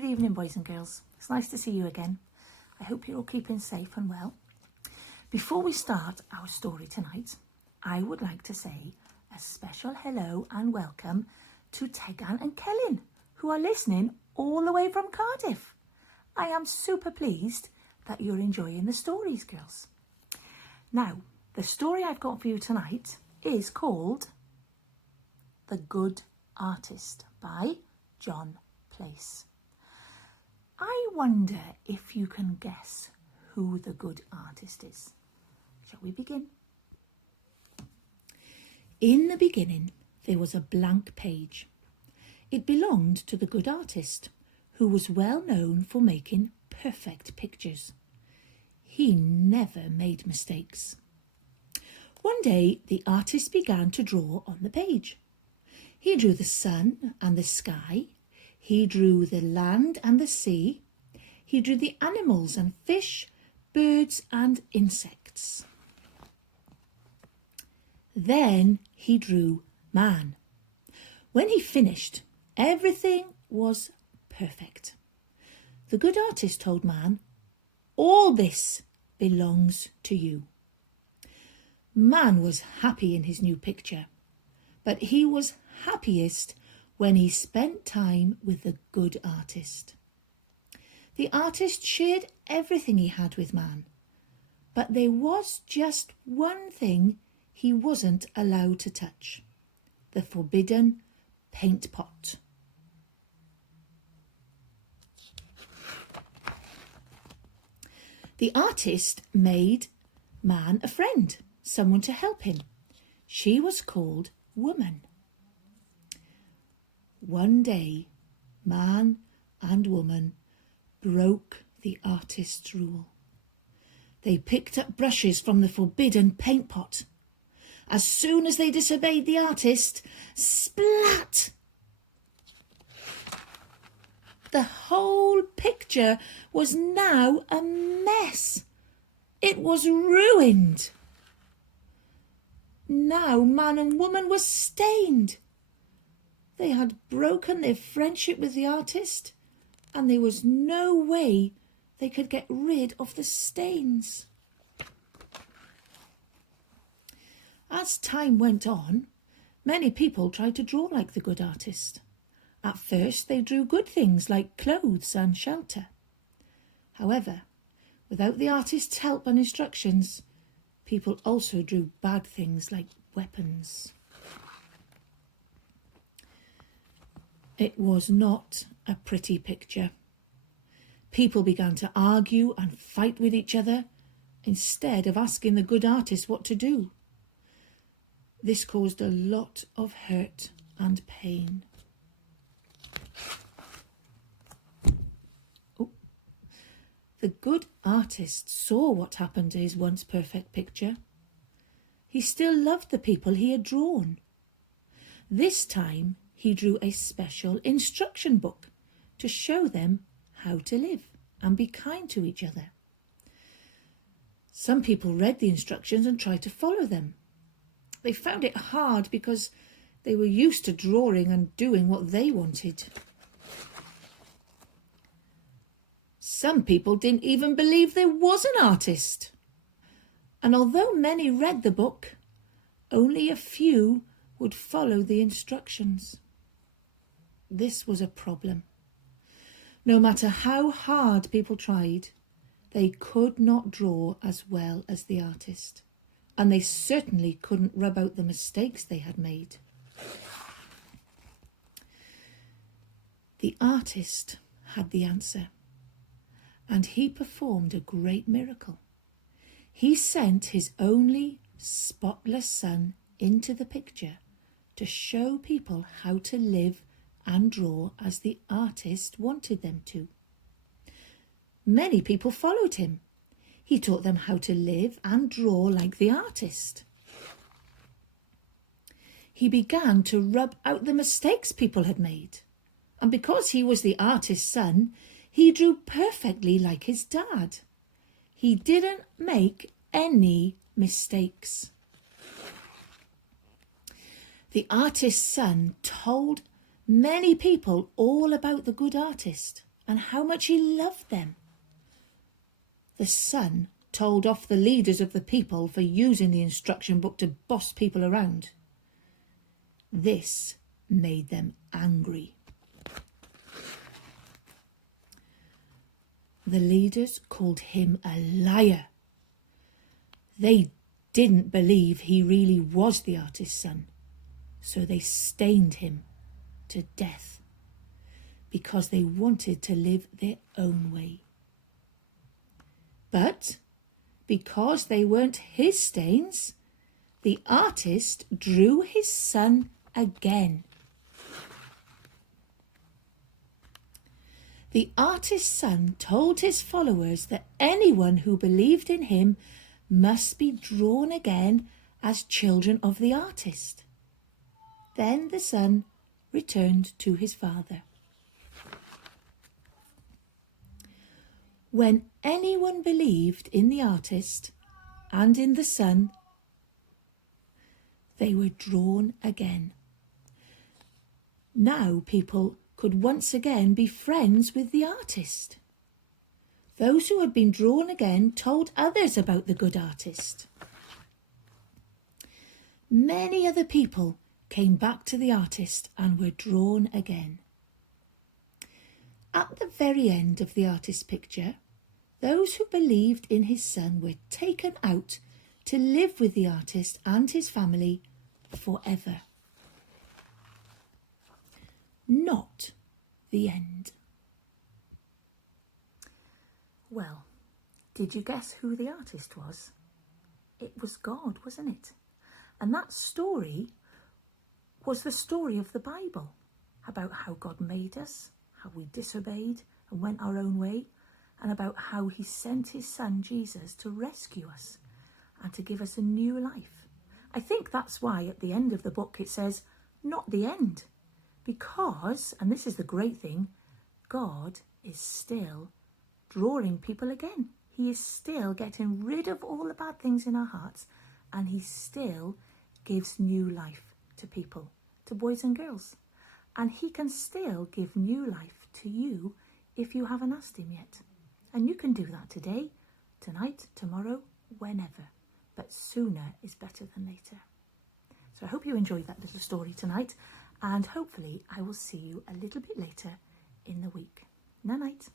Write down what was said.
Good evening, boys and girls. It's nice to see you again. I hope you're all keeping safe and well. Before we start our story tonight, I would like to say a special hello and welcome to Tegan and Kellen, who are listening all the way from Cardiff. I am super pleased that you're enjoying the stories, girls. Now, the story I've got for you tonight is called The Good Artist by John Place. I wonder if you can guess who the good artist is. Shall we begin? In the beginning, there was a blank page. It belonged to the good artist, who was well known for making perfect pictures. He never made mistakes. One day, the artist began to draw on the page. He drew the sun and the sky. He drew the land and the sea. He drew the animals and fish, birds and insects. Then he drew man. When he finished, everything was perfect. The good artist told man, "All this belongs to you." Man was happy in his new picture, but he was happiest when he spent time with the good artist. The artist shared everything he had with man, but there was just one thing he wasn't allowed to touch: the forbidden paint pot. The artist made man a friend, someone to help him. She was called Woman. One day, man and woman broke the artist's rule. They picked up brushes from the forbidden paint pot. As soon as they disobeyed the artist, splat! The whole picture was now a mess. It was ruined. Now man and woman were stained. They had broken their friendship with the artist, and there was no way they could get rid of the stains. As time went on, many people tried to draw like the good artist. At first, they drew good things like clothes and shelter. However, without the artist's help and instructions, people also drew bad things like weapons. It was not a pretty picture. People began to argue and fight with each other instead of asking the good artist what to do. This caused a lot of hurt and pain. The good artist saw what happened to his once perfect picture. He still loved the people he had drawn. This time he drew a special instruction book to show them how to live and be kind to each other. Some people read the instructions and tried to follow them. They found it hard because they were used to drawing and doing what they wanted. Some people didn't even believe there was an artist. And although many read the book, only a few would follow the instructions. This was a problem. No matter how hard people tried, they could not draw as well as the artist, and they certainly couldn't rub out the mistakes they had made. The artist had the answer, and he performed a great miracle. He sent his only spotless son into the picture to show people how to live and draw as the artist wanted them to. Many people followed him. He taught them how to live and draw like the artist. He began to rub out the mistakes people had made. And because he was the artist's son, he drew perfectly like his dad. He didn't make any mistakes. The artist's son told many people all about the good artist and how much he loved them. The son told off the leaders of the people for using the instruction book to boss people around. This made them angry. The leaders called him a liar. They didn't believe he really was the artist's son, so they stoned him to death because they wanted to live their own way. But because they weren't his stains, the artist drew his son again. The artist's son told his followers that anyone who believed in him must be drawn again as children of the artist. Then the son returned to his father. When anyone believed in the artist and in the son, they were drawn again. Now people could once again be friends with the artist. Those who had been drawn again told others about the good artist. Many other people came back to the artist and were drawn again. At the very end of the artist's picture, those who believed in his son were taken out to live with the artist and his family forever. Not the end. Well, did you guess who the artist was? It was God, wasn't it? And that story was the story of the Bible, about how God made us, how we disobeyed and went our own way, and about how he sent his son Jesus to rescue us and to give us a new life. I think that's why at the end of the book it says, not the end. Because, and this is the great thing, God is still drawing people again. He is still getting rid of all the bad things in our hearts, and he still gives new life to people, to boys and girls. And he can still give new life to you if you haven't asked him yet. And you can do that today, tonight, tomorrow, whenever. But sooner is better than later. So I hope you enjoyed that little story tonight, and hopefully I will see you a little bit later in the week. Night night.